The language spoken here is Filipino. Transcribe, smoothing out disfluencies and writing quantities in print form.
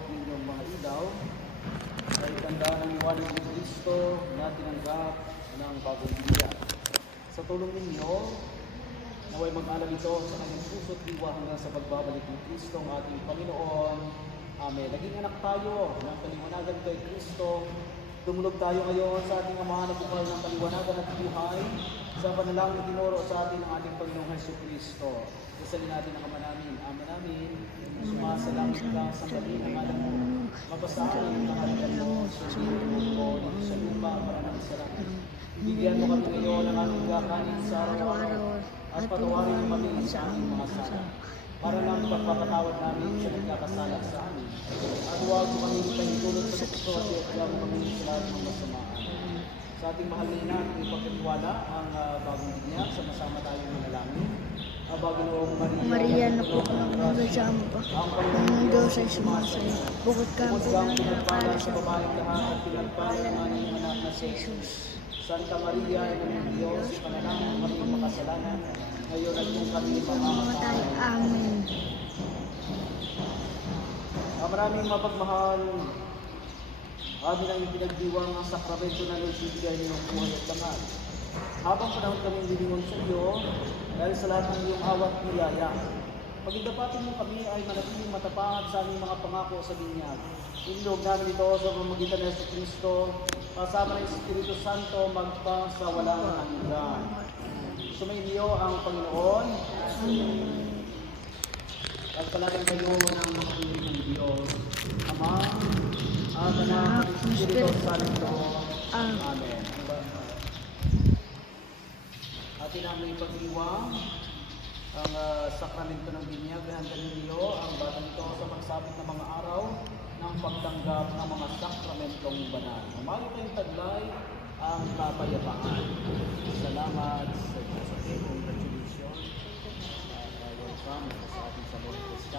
hawak ninyong mga ilaw ay tanda ng liwanag ni Kristo na tinanggap ng bagong bigyan. Sa tulong ninyo, naway mag-alam ito sa kanyang puso't diwa hanggang sa pagbabalik ni Kristo ang ating Panginoon. Amen. Naging anak tayo ng kaliwanagan kay Kristo. Dumulog tayo ngayon sa ating Ama na bukal ng kaliwanagan at buhay sa panalangin tinuro sa atin ng ating Panginoong Jesucristo. Isalin natin ang Ama namin. Ama namin, sumasalangit ka sa galing ng alam mo. Mapasaan ang kaharian mo sa sumulong ko dito sa lupa para ng sarap. Bigyan mo kami ngayon ng aming kakanin sa araw-araw at patawarin mo kami sa aming mga sala. Para ng pagpapatawad namin sa nagkakasala sa amin. At huwag mo kami pahintulot sa tukso at huwag mo kami sa lahat ng masamaan. Sa ating mahal na ina, ipagkatiwala ang bagong binyag, sama-sama tayong manalangin. Bagong Maria na po ang nagasama pa. Ang Diyos ay sumasayo. Bukod kang pinagpapala sa babaeng lahat at pinagpala ng aming anak na si Jesus. Santa Maria, ina ng Diyos, panalangin kami makasalanan. Ngayon at kung kami mamamatay. Amen. Maraming mapagmahal, amin ang ipinagdiwang ang sakramento na nagbibigay niyong buhay at banal. Habang panahon kaming lilingon sa iyo, dahil sa lahat ng iyong awat niyaya, pagdapatin mo kami ay manatiling matapat sa aming mga pangako sa binyag. Inilog namin ito sa pamamagitan ng Jesucristo, kasama ng Espiritu Santo, magpa sa walang hanggan. Sumainyo ang Panginoon at palagay kayo ng makinig ng Diyos. Ama, at Anak, Espiritu Santo. Amen. Atin ang may pag-iwang ang sakramento ng binyag. Handa ninyo ang batang ito sa pagsapit ng mga araw ng pagtanggap ng mga sakramentong banal. Umayo kayong taglay ang kapayapaan. Salamat sa Diyos. Congratulations. Welcome sa ating Salon.